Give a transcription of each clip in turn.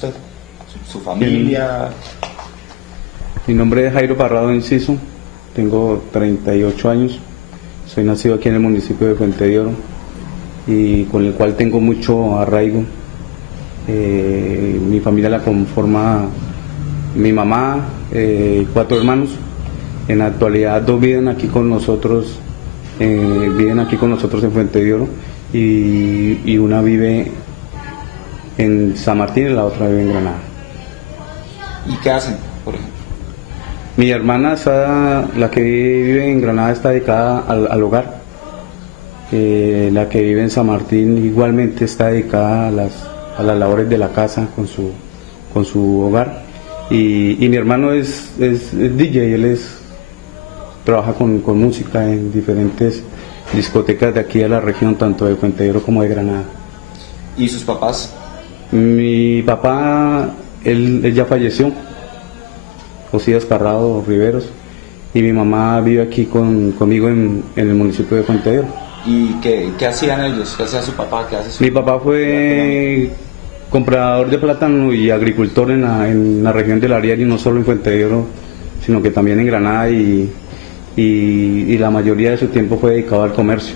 usted? ¿Su familia? Mi nombre es Jairo Parrado Enciso, tengo 38 años, soy nacido aquí en el municipio de Fuente de Oro y con el cual tengo mucho arraigo. Mi familia la conforma mi mamá, 4 hermanos. En la actualidad 2 viven aquí con nosotros en Fuente de Oro y una vive en San Martín y la otra vive en Granada. ¿Y qué hacen, por ejemplo? Mi hermana, la que vive en Granada, está dedicada al hogar. La que vive en San Martín igualmente está dedicada a las labores de la casa con su hogar. Y mi hermano es DJ, él trabaja con música en diferentes discotecas de aquí de la región, tanto de Fuente de Oro como de Granada. ¿Y sus papás? Mi papá, él ya falleció, José Escarrado Riveros, y mi mamá vive aquí conmigo en el municipio de Fuente de Oro. ¿Y qué hacían ellos? ¿Qué hacía su papá? ¿Qué hace Mi papá fue comprador de plátano y agricultor en la región del Ariari, no solo en Fuente de Oro, sino que también en Granada, y la mayoría de su tiempo fue dedicado al comercio,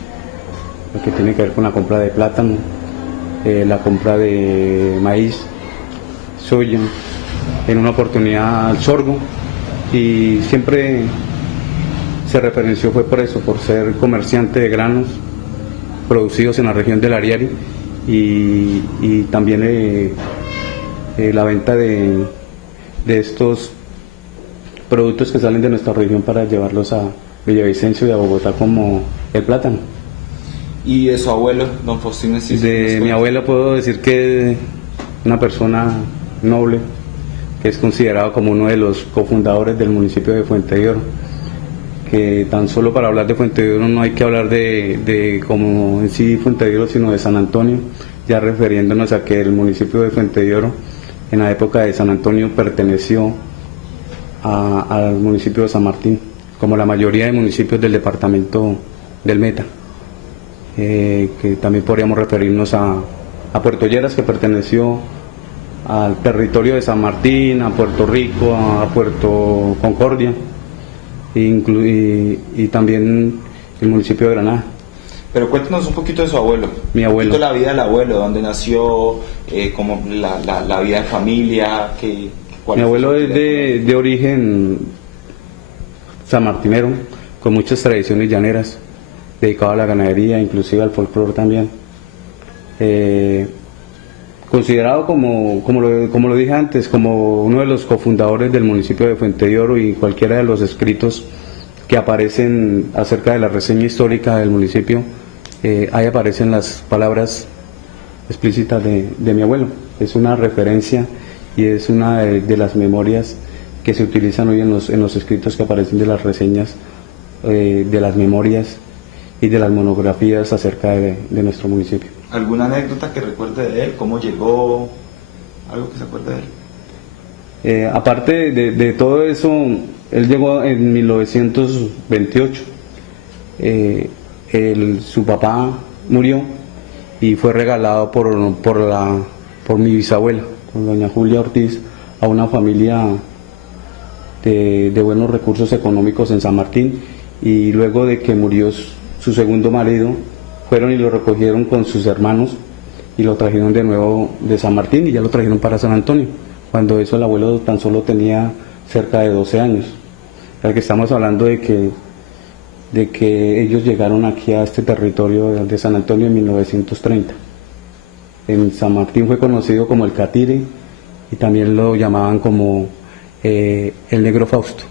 lo que tiene que ver con la compra de plátano, la compra de maíz, soya, en una oportunidad al sorgo, y siempre se referenció fue por eso, por ser comerciante de granos producidos en la región del Ariari, y también la venta de estos productos que salen de nuestra región para llevarlos a Villavicencio y a Bogotá, como el plátano. ¿Y de su abuelo, don Faustino Enciso? De mi abuelo puedo decir que es una persona noble, que es considerado como uno de los cofundadores del municipio de Fuente de Oro, que tan solo para hablar de Fuente de Oro no hay que hablar de como en sí Fuente de Oro, sino de San Antonio, ya refiriéndonos a que el municipio de Fuente de Oro en la época de San Antonio perteneció al municipio de San Martín, como la mayoría de municipios del departamento del Meta, que también podríamos referirnos a Puerto Lleras, que perteneció al territorio de San Martín, a Puerto Rico, a Puerto Concordia, y también el municipio de Granada. Pero cuéntenos un poquito de su abuelo. Mi abuelo. Un poquito la vida del abuelo, dónde nació, como la vida de familia. Mi abuelo es de origen sanmartinero, con muchas tradiciones llaneras, dedicado a la ganadería, inclusive al folclore también. Considerado como lo dije antes, como uno de los cofundadores del municipio de Fuente de Oro, y cualquiera de los escritos que aparecen acerca de la reseña histórica del municipio, ahí aparecen las palabras explícitas de mi abuelo. Es una referencia y es una de las memorias que se utilizan hoy en los escritos que aparecen de las reseñas, de las memorias y de las monografías acerca de nuestro municipio. ¿Alguna anécdota que recuerde de él? ¿Cómo llegó? ¿Algo que se acuerde de él? Aparte de todo eso, él llegó en 1928. Su papá murió y fue regalado por mi bisabuela, por doña Julia Ortiz, a una familia de buenos recursos económicos en San Martín, y luego de que murió su segundo marido, fueron y lo recogieron con sus hermanos y lo trajeron de nuevo de San Martín, y ya lo trajeron para San Antonio, cuando eso el abuelo tan solo tenía cerca de 12 años. O sea, que estamos hablando de que ellos llegaron aquí a este territorio de San Antonio en 1930. En San Martín fue conocido como el Catire, y también lo llamaban como el Negro Fausto.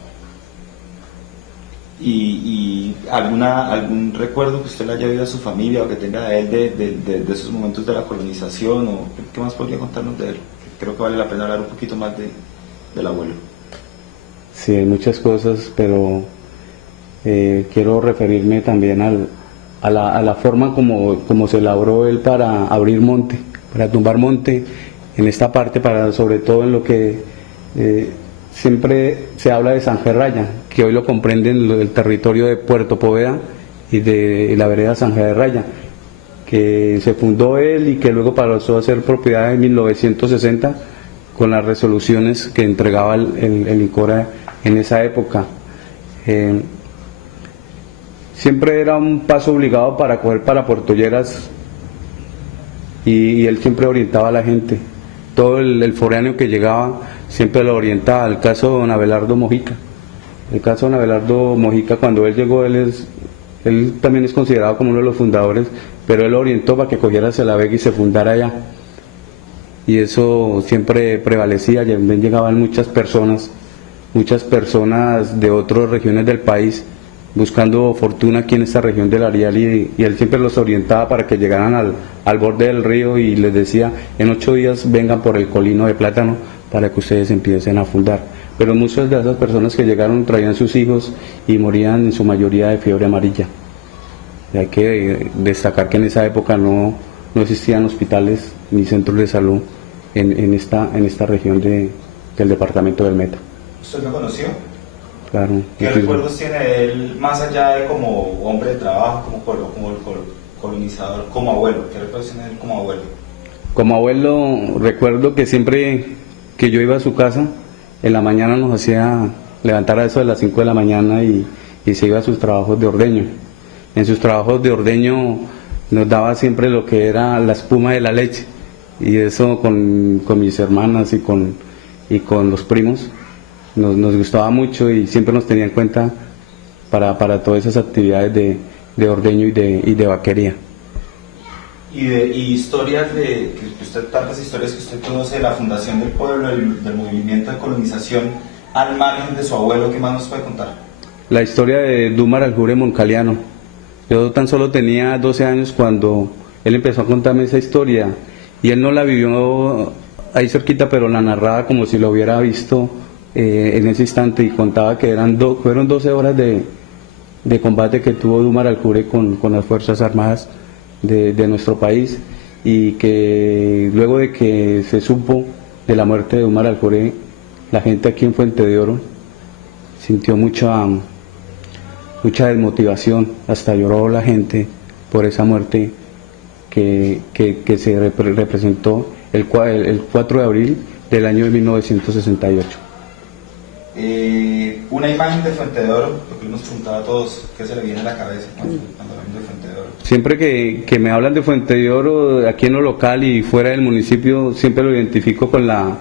¿Y algún recuerdo que usted le haya oído a su familia o que tenga de él de esos momentos de la colonización? ¿O qué más podría contarnos de él? Creo que vale la pena hablar un poquito más del abuelo. Sí, hay muchas cosas, pero quiero referirme también a la forma como se elaboró él para abrir monte, para tumbar monte en esta parte, sobre todo en lo que siempre se habla de Sanjerraya, que hoy lo comprenden el territorio de Puerto Poveda y de la vereda Sanjerraya, que se fundó él y que luego pasó a ser propiedad en 1960 con las resoluciones que entregaba el INCORA en esa época. Siempre era un paso obligado para coger para Puerto Lleras y él siempre orientaba a la gente. Todo el foráneo que llegaba siempre lo orientaba. El caso de don Abelardo Mojica. El caso de don Abelardo Mojica, cuando él llegó, él también es considerado como uno de los fundadores, pero él lo orientó para que cogiera hacia la Vega y se fundara allá. Y eso siempre prevalecía. También llegaban muchas personas de otras regiones del país buscando fortuna aquí en esta región del Arial, y él siempre los orientaba para que llegaran al borde del río y les decía: en 8 días vengan por el colino de plátano para que ustedes empiecen a fundar. Pero muchas de esas personas que llegaron traían sus hijos y morían en su mayoría de fiebre amarilla. Y hay que destacar que en esa época no existían hospitales ni centros de salud en esta región del departamento del Meta. ¿Usted lo conoció? Claro. ¿Qué recuerdos tiene de él, más allá de como hombre de trabajo, como colonizador, como abuelo? ¿Qué recuerdos tiene de él como abuelo? Como abuelo, recuerdo que siempre que yo iba a su casa, en la mañana nos hacía levantar a eso de las 5 de la mañana y se iba a sus trabajos de ordeño. En sus trabajos de ordeño nos daba siempre lo que era la espuma de la leche, y eso con mis hermanas y con los primos nos gustaba mucho, y siempre nos tenía en cuenta para todas esas actividades de ordeño y de vaquería. Y historias tantas historias que usted conoce de la fundación del pueblo, del movimiento de colonización, al margen de su abuelo, ¿qué más nos puede contar? La historia de Dúmar Aljure Moncaliano. Yo tan solo tenía 12 años cuando él empezó a contarme esa historia, y él no la vivió ahí cerquita, pero la narraba como si lo hubiera visto en ese instante, y contaba que fueron 12 horas de combate que tuvo Dúmar Aljure con las Fuerzas Armadas de nuestro país, y que luego de que se supo de la muerte de Dúmar Aljure, la gente aquí en Fuente de Oro sintió mucha desmotivación, hasta lloró la gente por esa muerte que se representó el 4 de abril del año de 1968. Una imagen de Fuente de Oro, lo que hemos preguntado a todos, ¿qué se le viene a la cabeza cuando hablamos de Fuente de Oro? Siempre que me hablan de Fuente de Oro, aquí en lo local y fuera del municipio, siempre lo identifico con la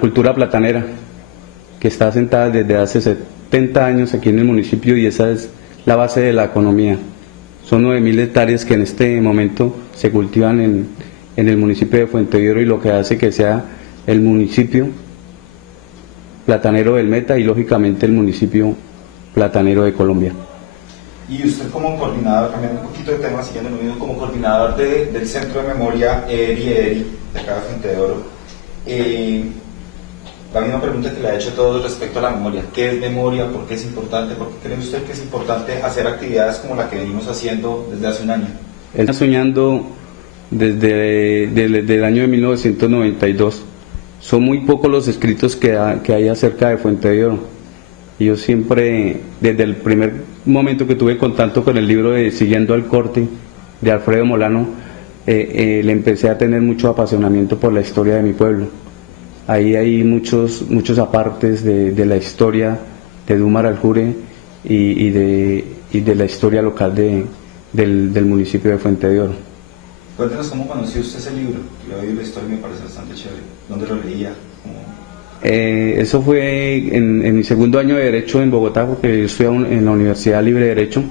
cultura platanera, que está asentada desde hace 70 años aquí en el municipio, y esa es la base de la economía. Son 9.000 hectáreas que en este momento se cultivan en el municipio de Fuente de Oro, y lo que hace que sea el municipio platanero del Meta y lógicamente el municipio platanero de Colombia. Y usted como coordinador, cambiando un poquito de tema, siguiendo lo mismo, como coordinador del Centro de Memoria ERI de acá de Fuente de Oro, la misma pregunta que le ha hecho a todos respecto a la memoria: ¿qué es memoria? ¿Por qué es importante? ¿Por qué cree usted que es importante hacer actividades como la que venimos haciendo desde hace un año? Él está soñando desde el año de 1992. Son muy pocos los escritos que hay acerca de Fuente de Oro. Y yo siempre, desde el primer momento que tuve contacto con el libro de Siguiendo al Corte de Alfredo Molano, le empecé a tener mucho apasionamiento por la historia de mi pueblo. Ahí hay muchos apartes de la historia de Dúmar Aljure y de la historia local del municipio de Fuente de Oro. Cuéntenos cómo conoció usted ese libro. Yo oí la historia y me parece bastante chévere. ¿Dónde lo leía? Eso fue en mi segundo año de Derecho en Bogotá, porque yo estudiaba en la Universidad Libre de Derecho,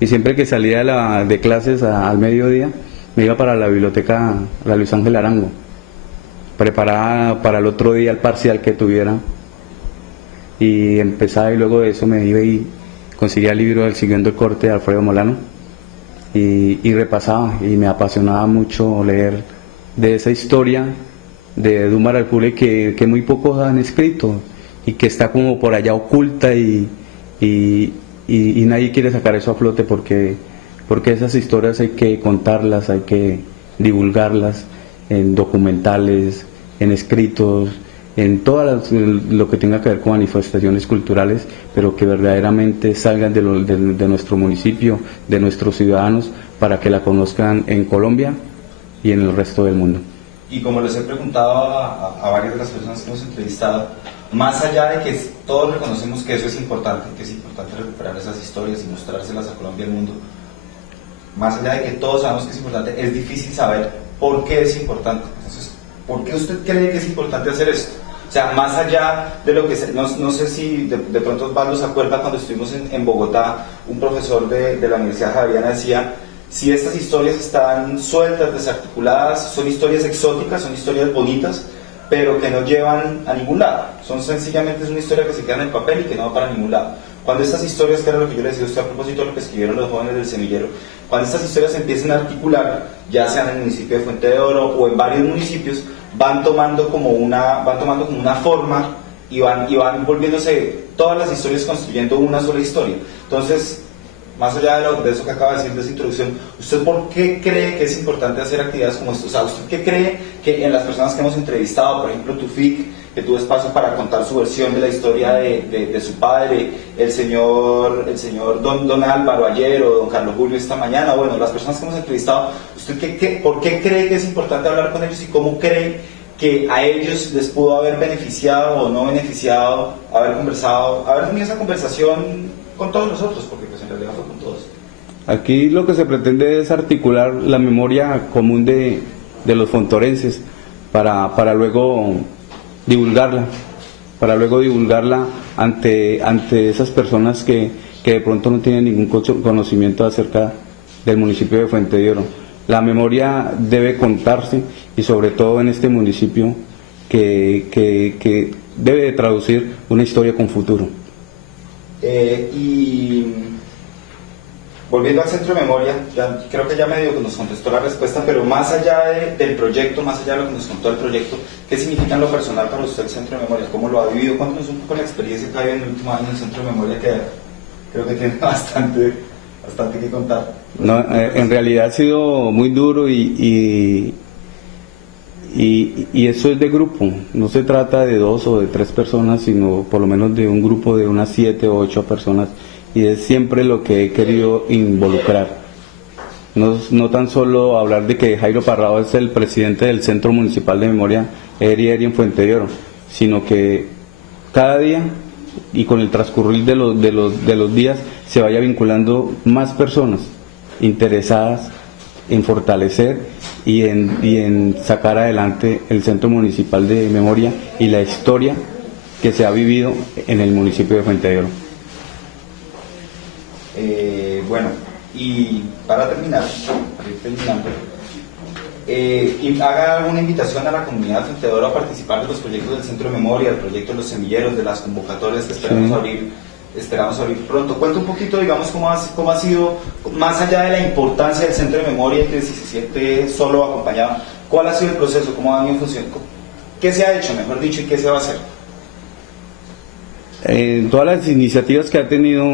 y siempre que salía de clases al mediodía me iba para la biblioteca, la Luis Ángel Arango, preparada para el otro día el parcial que tuviera, y empezaba, y luego de eso me iba y conseguía el libro del Siguiendo el Corte de Alfredo Molano y repasaba, y me apasionaba mucho leer de esa historia de Dúmar Aljure que muy pocos han escrito y que está como por allá oculta, y nadie quiere sacar eso a flote porque esas historias hay que contarlas, hay que divulgarlas en documentales, en escritos, en todo lo que tenga que ver con manifestaciones culturales, pero que verdaderamente salgan de nuestro municipio, de nuestros ciudadanos, para que la conozcan en Colombia y en el resto del mundo. Y como les he preguntado a varias de las personas que hemos entrevistado, más allá de que todos reconocemos que eso es importante, que es importante recuperar esas historias y mostrárselas a Colombia y al mundo, más allá de que todos sabemos que es importante, es difícil saber por qué es importante. Entonces, ¿por qué usted cree que es importante hacer esto? O sea, más allá de lo que... No sé si de pronto Osvaldo se acuerda cuando estuvimos en Bogotá, un profesor de la Universidad Javeriana decía, si estas historias están sueltas, desarticuladas, son historias exóticas, son historias bonitas, pero que no llevan a ningún lado. Son sencillamente es una historia que se queda en el papel y que no va para ningún lado. Cuando estas historias, que era lo que yo le decía a usted a propósito de lo que escribieron los jóvenes del semillero, cuando estas historias se empiecen a articular, ya sea en el municipio de Fuente de Oro o en varios municipios, van tomando como una forma y van volviéndose todas las historias construyendo una sola historia. Entonces, más allá de eso que acaba de decir de esa introducción, ¿usted por qué cree que es importante hacer actividades como esto? O sea, ¿usted qué cree que en las personas que hemos entrevistado, por ejemplo, Tufik, que tuvo espacio para contar su versión de la historia de su padre, el señor don Álvaro ayer o don Carlos Julio esta mañana, bueno, las personas que hemos entrevistado, ¿usted por qué cree que es importante hablar con ellos y cómo cree que a ellos les pudo haber beneficiado o no beneficiado, haber tenido esa conversación con todos nosotros, porque pues en realidad fue con todos? Aquí lo que se pretende es articular la memoria común de los fontorenses para luego divulgarla, ante esas personas que de pronto no tienen ningún conocimiento acerca del municipio de Fuente de Oro. La memoria debe contarse, y sobre todo en este municipio que debe de traducir una historia con futuro. Y volviendo al Centro de Memoria, creo que ya medio nos contestó la respuesta, pero más allá del proyecto, más allá de lo que nos contó el proyecto, ¿qué significa en lo personal para usted el Centro de Memoria? ¿Cómo lo ha vivido? Cuéntanos un poco la experiencia que ha habido en el último año en el Centro de Memoria, que creo que tiene bastante que contar. No, en realidad ha sido muy duro y eso es de grupo, no se trata de 2 o de 3 personas, sino por lo menos de un grupo de unas 7 o 8 personas, y es siempre lo que he querido involucrar. No tan solo hablar de que Jairo Parrado es el presidente del Centro Municipal de Memoria Eri en Fuente de Oro, sino que cada día y con el transcurrir de los días se vaya vinculando más personas interesadas en fortalecer y en sacar adelante el Centro Municipal de Memoria y la historia que se ha vivido en el municipio de Fuente de Oro. Bueno, y para ir terminando, y haga alguna invitación a la comunidad de Fuente de Oro a participar de los proyectos del Centro de Memoria, el proyecto de los semilleros, de las convocatorias que esperamos abrir pronto. Cuenta un poquito, digamos, cómo ha sido, más allá de la importancia del Centro de Memoria y que si se siente solo o acompañado, ¿cuál ha sido el proceso? ¿Cómo ha venido funcionando? ¿Qué se ha hecho, mejor dicho, y qué se va a hacer? Todas las iniciativas que ha tenido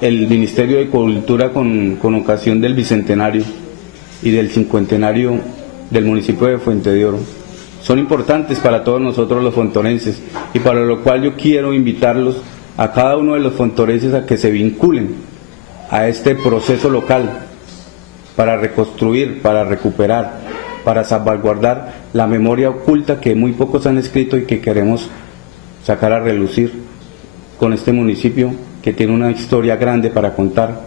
el Ministerio de Cultura con ocasión del Bicentenario y del Cincuentenario del municipio de Fuente de Oro son importantes para todos nosotros los fontorenses, y para lo cual yo quiero invitarlos a cada uno de los fontorenses a que se vinculen a este proceso local para reconstruir, para recuperar, para salvaguardar la memoria oculta que muy pocos han escrito y que queremos sacar a relucir con este municipio que tiene una historia grande para contar.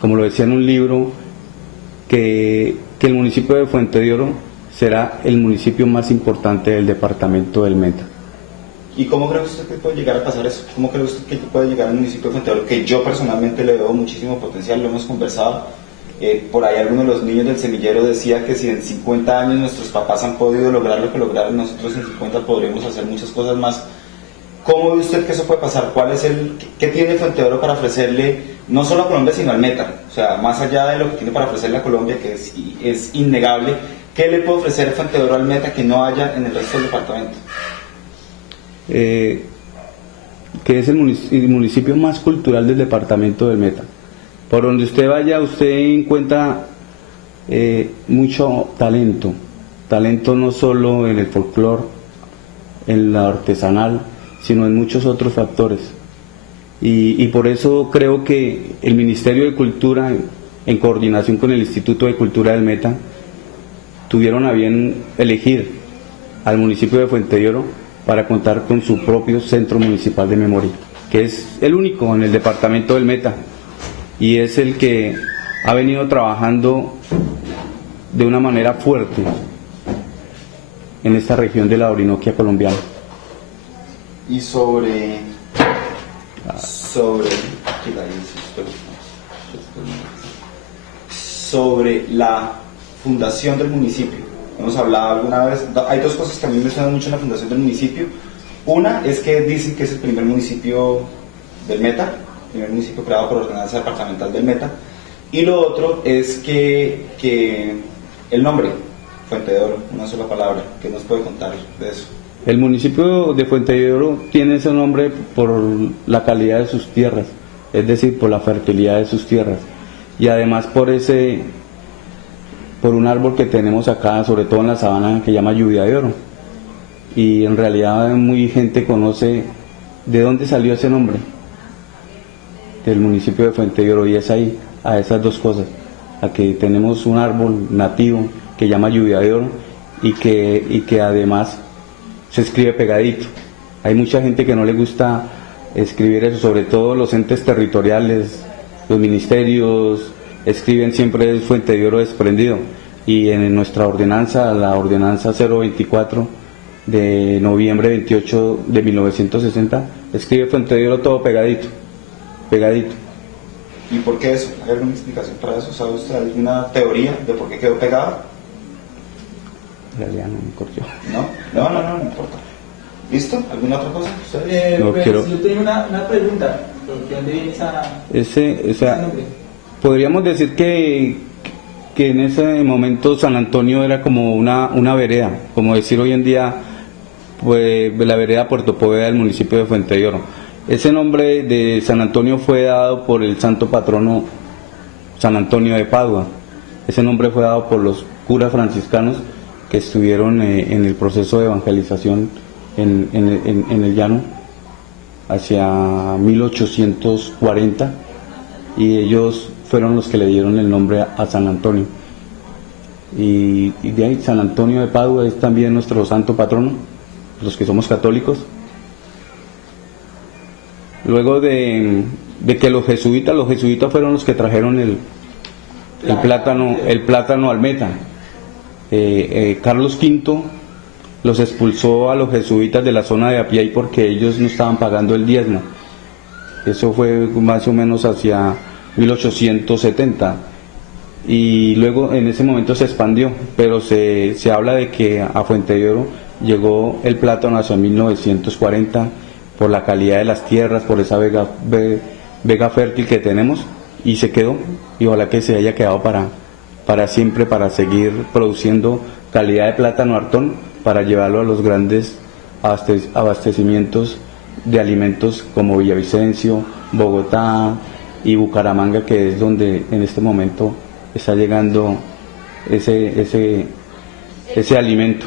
Como lo decía en un libro, que el municipio de Fuente de Oro será el municipio más importante del departamento del Meta. ¿Y cómo cree usted que puede llegar a pasar eso? ¿Cómo cree usted que puede llegar al municipio de Fuente de Oro? Que yo personalmente le veo muchísimo potencial, lo hemos conversado. Por ahí algunos de los niños del semillero decía que si en 50 años nuestros papás han podido lograr lo que lograron, nosotros en 50 podremos hacer muchas cosas más. ¿Cómo ve usted que eso puede pasar? ¿Qué tiene Fuente de Oro para ofrecerle, no solo a Colombia, sino al Meta? O sea, más allá de lo que tiene para ofrecerle a Colombia, que es innegable, ¿qué le puede ofrecer Fuente de Oro al Meta que no haya en el resto del departamento? Que es el municipio más cultural del departamento del Meta. Por donde usted vaya, usted encuentra mucho talento no solo en el folclore, en la artesanal, sino en muchos otros factores. Y por eso creo que el Ministerio de Cultura, en coordinación con el Instituto de Cultura del Meta, tuvieron a bien elegir al municipio de Fuente de Oro para contar con su propio centro municipal de memoria, que es el único en el departamento del Meta y es el que ha venido trabajando de una manera fuerte en esta región de la Orinoquia colombiana. Y sobre la fundación del municipio. Hemos hablado alguna vez, hay dos cosas que a mí me suenan mucho en la fundación del municipio. Una es que dicen que es el primer municipio del Meta, el primer municipio creado por ordenanza departamental del Meta. Y lo otro es que el nombre, Fuente de Oro, una sola palabra, ¿qué nos puede contar de eso? El municipio de Fuente de Oro tiene ese nombre por la calidad de sus tierras, es decir, por la fertilidad de sus tierras y además por un árbol que tenemos acá, sobre todo en la sabana, que llama lluvia de oro. Y en realidad muy gente conoce de dónde salió ese nombre, del municipio de Fuente de Oro, y es ahí, a esas dos cosas, a que tenemos un árbol nativo que llama lluvia de oro y que además se escribe pegadito. Hay mucha gente que no le gusta escribir eso, sobre todo los entes territoriales, los ministerios, escriben siempre Fuente de Oro desprendido, y en nuestra ordenanza, la ordenanza 024 de noviembre 28 de 1960, escribe Fuente de Oro todo pegadito. ¿Y por qué eso? ¿Hay alguna explicación para eso? ¿Sabe usted alguna teoría de por qué quedó pegado? En realidad no me corrió. No importa. ¿Listo? ¿Alguna otra cosa? No pues, quiero. Yo tengo una pregunta. ¿De dónde viene ese nombre? Podríamos decir que en ese momento San Antonio era como una vereda, como decir hoy en día, pues la vereda Puerto Poveda del municipio de Fuente de Oro. Ese nombre de San Antonio fue dado por el santo patrono San Antonio de Padua. Ese nombre fue dado por los curas franciscanos que estuvieron en el proceso de evangelización en el llano hacia 1840, y ellos fueron los que le dieron el nombre a San Antonio. Y de ahí San Antonio de Padua es también nuestro santo patrono, los que somos católicos. Luego de que los jesuitas fueron los que trajeron el plátano al Meta. Carlos V los expulsó a los jesuitas de la zona de Apiay porque ellos no estaban pagando el diezmo. Eso fue más o menos hacia 1870, y luego en ese momento se expandió, pero se habla de que a Fuente de Oro llegó el plátano hacia 1940 por la calidad de las tierras, por esa vega fértil que tenemos, y se quedó, y ojalá que se haya quedado para siempre, para seguir produciendo calidad de plátano Artón, para llevarlo a los grandes abastecimientos de alimentos como Villavicencio, Bogotá y Bucaramanga, que es donde en este momento está llegando ese alimento.